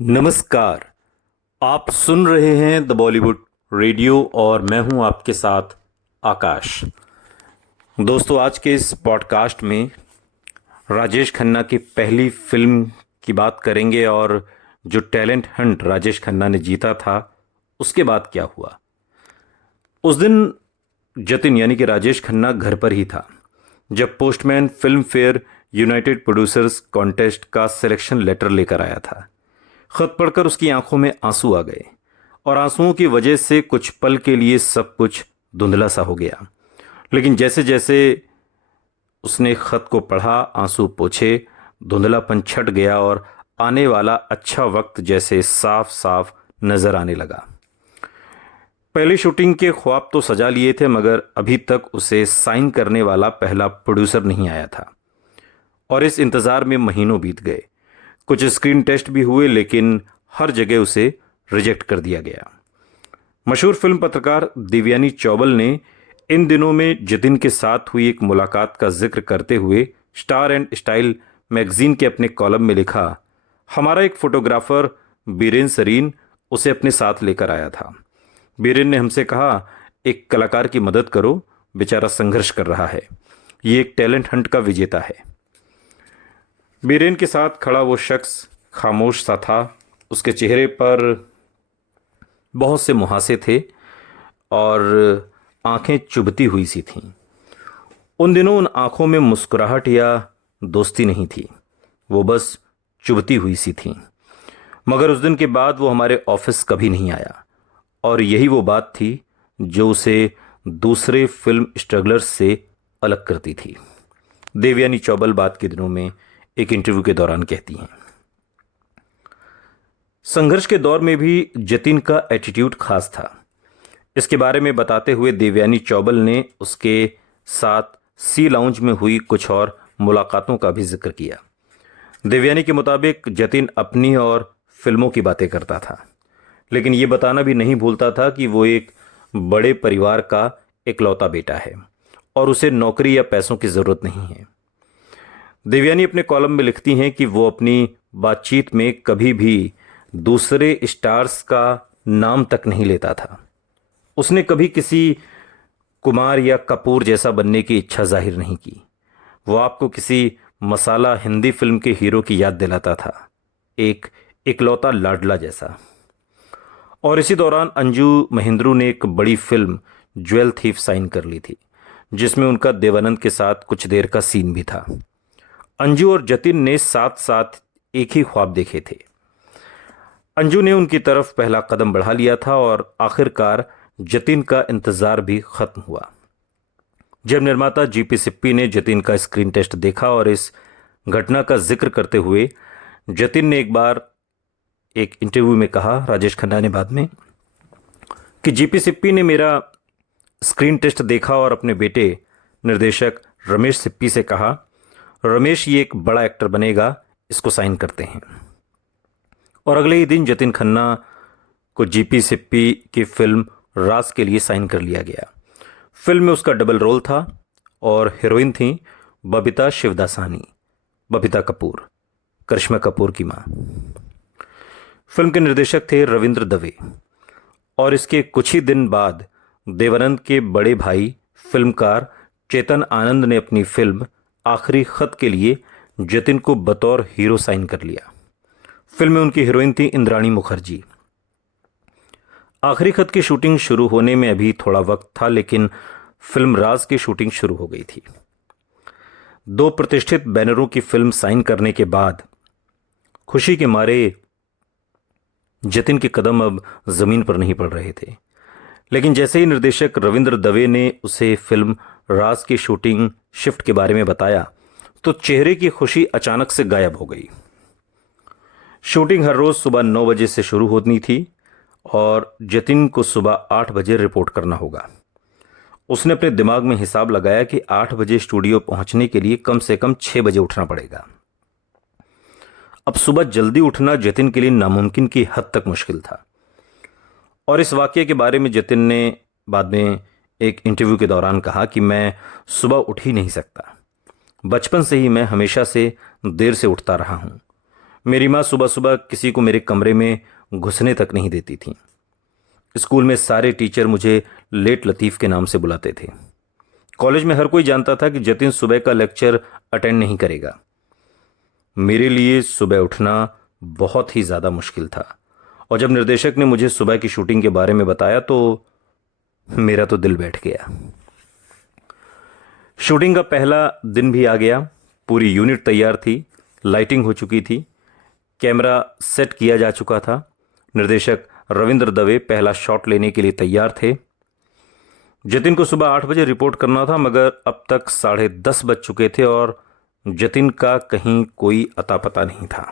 नमस्कार। आप सुन रहे हैं द बॉलीवुड रेडियो और मैं हूं आपके साथ आकाश। दोस्तों, आज के इस पॉडकास्ट में राजेश खन्ना की पहली फिल्म की बात करेंगे और जो टैलेंट हंट राजेश खन्ना ने जीता था उसके बाद क्या हुआ। उस दिन जतिन यानी कि राजेश खन्ना घर पर ही था जब postman film fair United producers contest का सिलेक्शन लेटर लेकर आया था। खत पढ़कर उसकी आंखों में आंसू आ गए और आंसुओं की वजह से कुछ पल के लिए सब कुछ धुंधला सा हो गया। लेकिन जैसे जैसे उसने खत को पढ़ा, आंसू पोंछे, धुंधलापन छट गया और आने वाला अच्छा वक्त जैसे साफ साफ नजर आने लगा। पहली शूटिंग के ख्वाब तो सजा लिए थे, मगर अभी तक उसे साइन करने वाला पहला प्रोड्यूसर नहीं आया था और इस इंतजार में महीनों बीत गए। कुछ स्क्रीन टेस्ट भी हुए, लेकिन हर जगह उसे रिजेक्ट कर दिया गया। मशहूर फिल्म पत्रकार देवयानी चौबल ने इन दिनों में जतिन के साथ हुई एक मुलाकात का जिक्र करते हुए स्टार एंड स्टाइल मैगजीन के अपने कॉलम में लिखा, हमारा एक फोटोग्राफर बीरेन सरीन उसे अपने साथ लेकर आया था। बीरेन ने हमसे कहा, एक कलाकार की मदद करो, बेचारा संघर्ष कर रहा है, ये एक टैलेंट हंट का विजेता है। बीरेन के साथ खड़ा वो शख्स खामोश सा था। उसके चेहरे पर बहुत से मुहासे थे और आंखें चुभती हुई सी थीं। उन दिनों उन आंखों में मुस्कुराहट या दोस्ती नहीं थी, वो बस चुभती हुई सी थीं। मगर उस दिन के बाद वो हमारे ऑफिस कभी नहीं आया और यही वो बात थी जो उसे दूसरे फिल्म स्ट्रगलर्स से अलग करती थी। देवयानी चौबल बाद के दिनों में एक इंटरव्यू के दौरान कहती हैं, संघर्ष के दौर में भी जतिन का एटीट्यूड खास था। इसके बारे में बताते हुए देवयानी चौबल ने उसके साथ सी लाउंज में हुई कुछ और मुलाकातों का भी जिक्र किया। देवयानी के मुताबिक जतिन अपनी और फिल्मों की बातें करता था, लेकिन ये बताना भी नहीं भूलता था कि वो एक बड़े परिवार का इकलौता बेटा है और उसे नौकरी या पैसों की जरूरत नहीं है। देवयानी अपने कॉलम में लिखती हैं कि वो अपनी बातचीत में कभी भी दूसरे स्टार्स का नाम तक नहीं लेता था। उसने कभी किसी कुमार या कपूर जैसा बनने की इच्छा जाहिर नहीं की। वो आपको किसी मसाला हिंदी फिल्म के हीरो की याद दिलाता था, एक इकलौता लाडला जैसा। और इसी दौरान अंजू महेंद्रू ने एक बड़ी फिल्म ज्वेल थीफ साइन कर ली थी, जिसमें उनका देवानंद के साथ कुछ देर का सीन भी था। अंजू और जतिन ने साथ साथ एक ही ख्वाब देखे थे। अंजू ने उनकी तरफ पहला कदम बढ़ा लिया था और आखिरकार जतिन का इंतजार भी खत्म हुआ। जब निर्माता जीपी सिप्पी ने जतिन का स्क्रीन टेस्ट देखा और इस घटना का जिक्र करते हुए जतिन ने एक बार एक इंटरव्यू में कहा, राजेश खन्ना ने बाद में, कि जीपी सिप्पी ने मेरा स्क्रीन टेस्ट देखा और अपने बेटे निर्देशक रमेश सिप्पी से कहा, रमेश ये एक बड़ा एक्टर बनेगा, इसको साइन करते हैं। और अगले ही दिन जतिन खन्ना को जीपी सिप्पी की फिल्म राज के लिए साइन कर लिया गया। फिल्म में उसका डबल रोल था और हीरोइन थी बबीता शिवदासानी, बबीता कपूर, करिश्मा कपूर की मां। फिल्म के निर्देशक थे रविंद्र दवे और इसके कुछ ही दिन बाद देवानंद के बड़े भाई फिल्मकार चेतन आनंद ने अपनी फिल्म आखिरी खत के लिए जतिन को बतौर हीरो साइन कर लिया। फिल्म में उनकी हीरोइन थी इंद्राणी मुखर्जी। आखिरी खत की शूटिंग शुरू होने में अभी थोड़ा वक्त था, लेकिन फिल्म राज की शूटिंग शुरू हो गई थी। दो प्रतिष्ठित बैनरों की फिल्म साइन करने के बाद खुशी के मारे जतिन के कदम अब जमीन पर नहीं पड़ रहे थे। लेकिन जैसे ही निर्देशक रविंद्र दवे ने उसे फिल्म राज की शूटिंग शिफ्ट के बारे में बताया, तो चेहरे की खुशी अचानक से गायब हो गई। शूटिंग हर रोज सुबह 9 बजे से शुरू होनी थी और जतिन को सुबह 8 बजे रिपोर्ट करना होगा। उसने अपने दिमाग में हिसाब लगाया कि 8 बजे स्टूडियो पहुंचने के लिए कम से कम 6 बजे उठना पड़ेगा। अब सुबह जल्दी उठना जतिन के लिए नामुमकिन की हद तक मुश्किल था। और इस वाकये के बारे में जतिन ने बाद में एक इंटरव्यू के दौरान कहा कि मैं सुबह उठ ही नहीं सकता। बचपन से ही मैं हमेशा से देर से उठता रहा हूं। मेरी माँ सुबह सुबह किसी को मेरे कमरे में घुसने तक नहीं देती थी। स्कूल में सारे टीचर मुझे लेट लतीफ़ के नाम से बुलाते थे। कॉलेज में हर कोई जानता था कि जतिन सुबह का लेक्चर अटेंड नहीं करेगा। मेरे लिए सुबह उठना बहुत ही ज़्यादा मुश्किल था, और जब निर्देशक ने मुझे सुबह की शूटिंग के बारे में बताया तो मेरा तो दिल बैठ गया। शूटिंग का पहला दिन भी आ गया। पूरी यूनिट तैयार थी, लाइटिंग हो चुकी थी, कैमरा सेट किया जा चुका था। निर्देशक रविंद्र दवे पहला शॉट लेने के लिए तैयार थे। जतिन को सुबह 8 बजे रिपोर्ट करना था, मगर अब तक 10:30 बज चुके थे और जतिन का कहीं कोई अता पता नहीं था।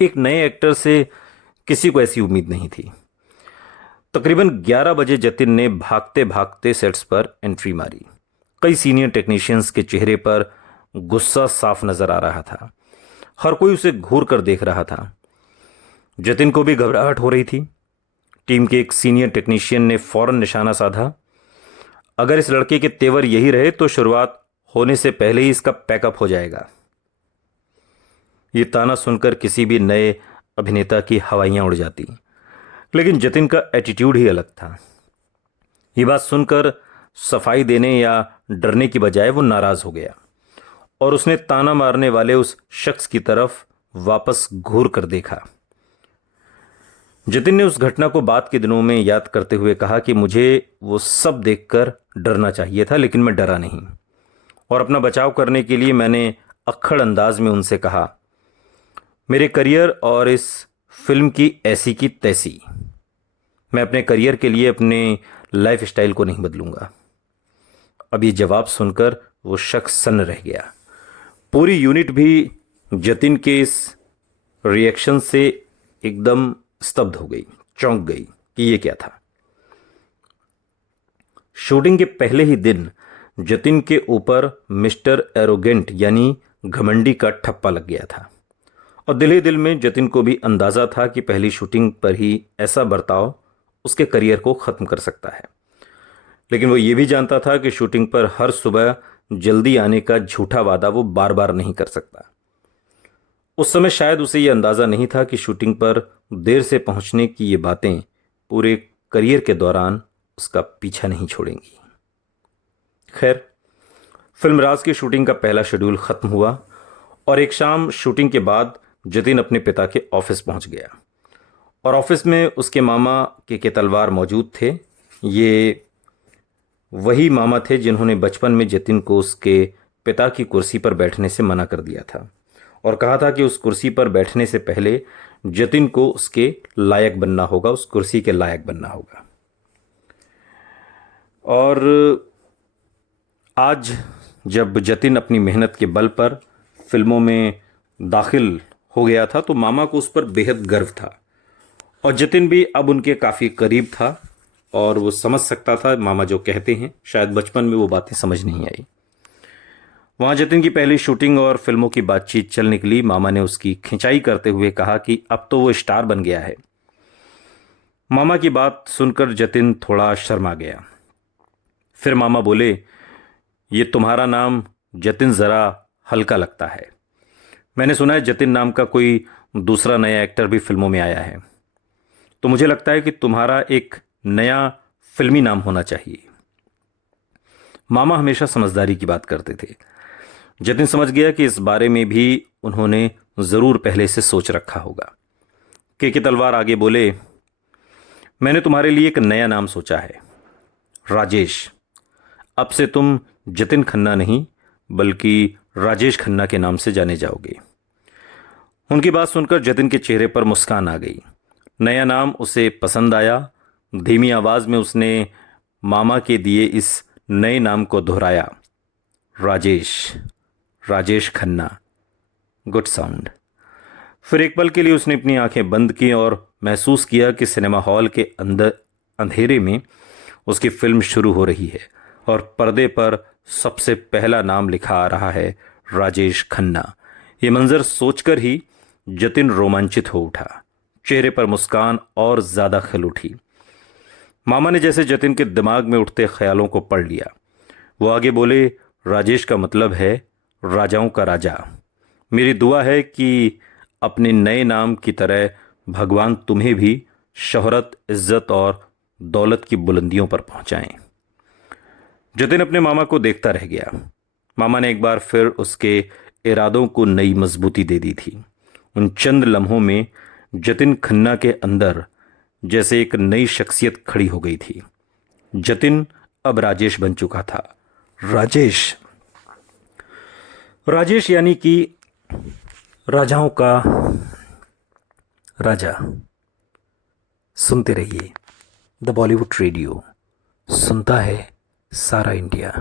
एक नए एक्टर से किसी को ऐसी उम्मीद नहीं थी। तकरीबन 11 बजे जतिन ने भागते भागते सेट्स पर एंट्री मारी। कई सीनियर टेक्नीशियंस के चेहरे पर गुस्सा साफ नजर आ रहा था। हर कोई उसे घूर कर देख रहा था। जतिन को भी घबराहट हो रही थी। टीम के एक सीनियर टेक्नीशियन ने फौरन निशाना साधा। अगर इस लड़के के तेवर यही रहे तो शुरुआत होने से पहले ही इसका पैकअप हो जाएगा। ये ताना सुनकर किसी भी नए अभिनेता की हवाइयां उड़ जाती, लेकिन जतिन का एटीट्यूड ही अलग था। ये बात सुनकर सफाई देने या डरने की बजाय वो नाराज हो गया और उसने ताना मारने वाले उस शख्स की तरफ वापस घूर कर देखा। जतिन ने उस घटना को बाद के दिनों में याद करते हुए कहा कि मुझे वो सब देखकर डरना चाहिए था, लेकिन मैं डरा नहीं, और अपना बचाव करने के लिए मैंने अक्खड़ अंदाज में उनसे कहा, मेरे करियर और इस फिल्म की ऐसी की तैसी, मैं अपने करियर के लिए अपने लाइफ स्टाइल को नहीं बदलूंगा। अब ये जवाब सुनकर वो शख्स सन्न रह गया। पूरी यूनिट भी जतिन के इस रिएक्शन से एकदम स्तब्ध हो गई, चौंक गई कि ये क्या था। शूटिंग के पहले ही दिन जतिन के ऊपर मिस्टर एरोगेंट यानी घमंडी का ठप्पा लग गया था, और दिल ही दिल में जतिन को भी अंदाजा था कि पहली शूटिंग पर ही ऐसा बर्ताव उसके करियर को खत्म कर सकता है। लेकिन वो ये भी जानता था कि शूटिंग पर हर सुबह जल्दी आने का झूठा वादा वो बार बार नहीं कर सकता। उस समय शायद उसे यह अंदाजा नहीं था कि शूटिंग पर देर से पहुंचने की ये बातें पूरे करियर के दौरान उसका पीछा नहीं छोड़ेंगी। खैर, फिल्म राज की शूटिंग का पहला शेड्यूल खत्म हुआ और एक शाम शूटिंग के बाद जतिन अपने पिता के ऑफिस पहुंच गया, और ऑफिस में उसके मामा के तलवार मौजूद थे। ये वही मामा थे जिन्होंने बचपन में जतिन को उसके पिता की कुर्सी पर बैठने से मना कर दिया था और कहा था कि उस कुर्सी पर बैठने से पहले जतिन को उसके लायक बनना होगा, उस कुर्सी के लायक बनना होगा। और आज जब जतिन अपनी मेहनत के बल पर फिल्मों में दाखिल हो गया था तो मामा को उस पर बेहद गर्व था, और जतिन भी अब उनके काफ़ी करीब था और वो समझ सकता था मामा जो कहते हैं। शायद बचपन में वो बातें समझ नहीं आई। वहाँ जतिन की पहली शूटिंग और फिल्मों की बातचीत चल निकली। मामा ने उसकी खिंचाई करते हुए कहा कि अब तो वो स्टार बन गया है। मामा की बात सुनकर जतिन थोड़ा शर्मा गया। फिर मामा बोले, ये तुम्हारा नाम जतिन ज़रा हल्का लगता है। मैंने सुना है जतिन नाम का कोई दूसरा नया एक्टर भी फिल्मों में आया है, तो मुझे लगता है कि तुम्हारा एक नया फिल्मी नाम होना चाहिए। मामा हमेशा समझदारी की बात करते थे। जतिन समझ गया कि इस बारे में भी उन्होंने ज़रूर पहले से सोच रखा होगा। के तलवार आगे बोले, मैंने तुम्हारे लिए एक नया नाम सोचा है, राजेश। अब से तुम जतिन खन्ना नहीं बल्कि राजेश खन्ना के नाम से जाने जाओगे। उनकी बात सुनकर जतिन के चेहरे पर मुस्कान आ गई। नया नाम उसे पसंद आया। धीमी आवाज़ में उसने मामा के दिए इस नए नाम को दोहराया, राजेश, राजेश खन्ना। Good sound. फिर एक पल के लिए उसने अपनी आंखें बंद की और महसूस किया कि सिनेमा हॉल के अंदर अंधेरे में उसकी फिल्म शुरू हो रही है और पर्दे पर सबसे पहला नाम लिखा आ रहा है, राजेश खन्ना। ये मंजर सोचकर ही जतिन रोमांचित हो उठा। चेहरे पर मुस्कान और ज़्यादा खिल उठी। मामा ने जैसे जतिन के दिमाग में उठते ख्यालों को पढ़ लिया। वो आगे बोले, राजेश का मतलब है राजाओं का राजा। मेरी दुआ है कि अपने नए नाम की तरह भगवान तुम्हें भी शोहरत, इज्जत और दौलत की बुलंदियों पर पहुंचाएं। जतिन अपने मामा को देखता रह गया। मामा ने एक बार फिर उसके इरादों को नई मजबूती दे दी थी। उन चंद लम्हों में जतिन खन्ना के अंदर जैसे एक नई शख्सियत खड़ी हो गई थी। जतिन अब राजेश बन चुका था। राजेश, राजेश यानी कि राजाओं का राजा। सुनते रहिए द बॉलीवुड रेडियो, सुनता है सारा इंडिया।